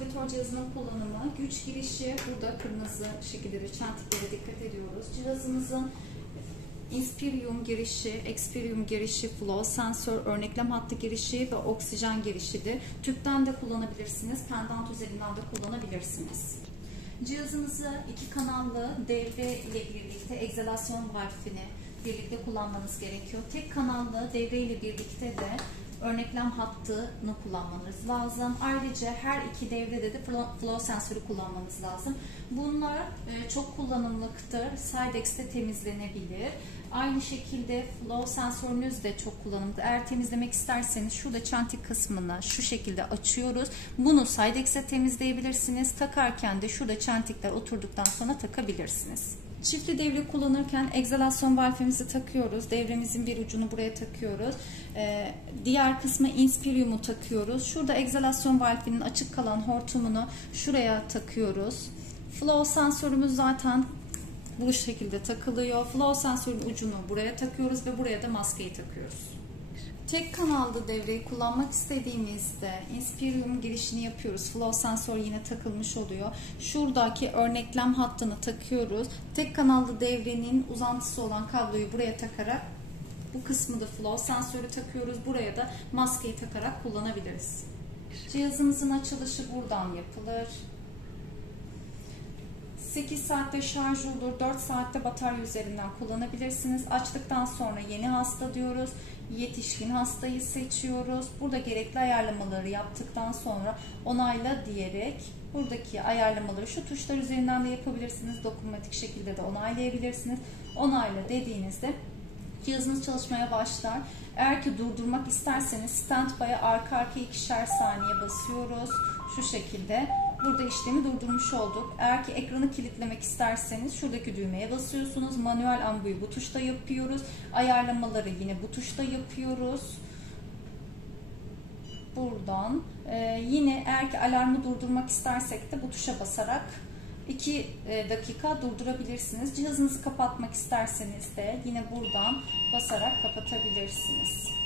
vantilatör cihazının kullanımı, güç girişi burada kırmızı şekilde çentiklere dikkat ediyoruz. Cihazımızın Inspirium girişi, Expirium girişi, flow sensör, örneklem hattı girişi ve oksijen girişidir. Tüpten de kullanabilirsiniz, pendant üzerinden de kullanabilirsiniz. Cihazınızı iki kanallı devre ile birlikte egzalasyon valfini birlikte kullanmanız gerekiyor. Tek kanallı devre ile birlikte de örneklem hattını kullanmanız lazım. Ayrıca her iki devrede de flow sensörü kullanmanız lazım. Bunlar çok kullanımlıktır. Sidex'te temizlenebilir. Aynı şekilde flow sensörünüz de çok kullanımlı. Eğer temizlemek isterseniz şurada çentik kısmını şu şekilde açıyoruz. Bunu Sidex'e temizleyebilirsiniz. Takarken de şurada çentikler oturduktan sonra takabilirsiniz. Çiftli devre kullanırken egzalasyon valfimizi takıyoruz. Devremizin bir ucunu buraya takıyoruz. Diğer kısmı Inspirium'u takıyoruz. Şurada egzalasyon valfinin açık kalan hortumunu şuraya takıyoruz. Flow sensörümüz zaten bu şekilde takılıyor. Flow sensörün ucunu buraya takıyoruz ve buraya da maskeyi takıyoruz. Tek kanallı devreyi kullanmak istediğimizde Inspirium girişini yapıyoruz. Flow sensör yine takılmış oluyor. Şuradaki örneklem hattını takıyoruz. Tek kanallı devrenin uzantısı olan kabloyu buraya takarak bu kısmı da flow sensörü takıyoruz. Buraya da maskeyi takarak kullanabiliriz. Cihazımızın açılışı buradan yapılır. 8 saatte şarj olur, 4 saatte batarya üzerinden kullanabilirsiniz. Açtıktan sonra yeni hasta diyoruz. Yetişkin hastayı seçiyoruz. Burada gerekli ayarlamaları yaptıktan sonra onayla diyerek buradaki ayarlamaları şu tuşlar üzerinden de yapabilirsiniz. Dokunmatik şekilde de onaylayabilirsiniz. Onayla dediğinizde cihazınız çalışmaya başlar. Eğer ki durdurmak isterseniz standby'a arka arkaya 2'şer saniye basıyoruz. Şu şekilde. Burada işlemi durdurmuş olduk. Eğer ki ekranı kilitlemek isterseniz şuradaki düğmeye basıyorsunuz. Manuel ambuyu bu tuşta yapıyoruz. Ayarlamaları yine bu tuşta yapıyoruz. Buradan yine eğer ki alarmı durdurmak istersek de bu tuşa basarak 2 dakika durdurabilirsiniz. Cihazınızı kapatmak isterseniz de yine buradan basarak kapatabilirsiniz.